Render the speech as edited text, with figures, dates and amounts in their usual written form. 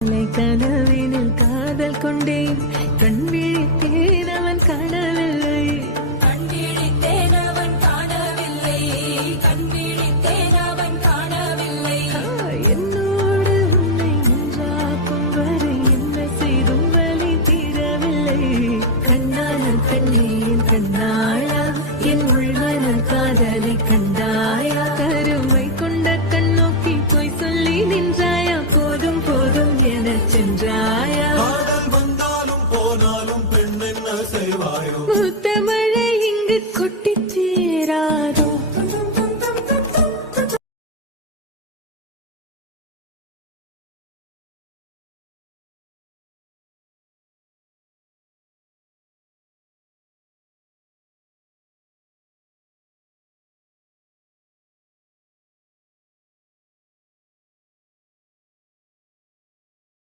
கனவினில் காதல் கொண்டேன், கண் விழித்தேன் அவன் காணவில்லை, கண் விழித்தேன் அவன் காணவில்லை, கண் விழித்தேன் அவன் காணவில்லை. என்னோடு உன்னை ஒன்றாக்கும் வரை என்ன செய்தும் வலி தீரவில்லை. கண்ணான கண்ணே கண்ணா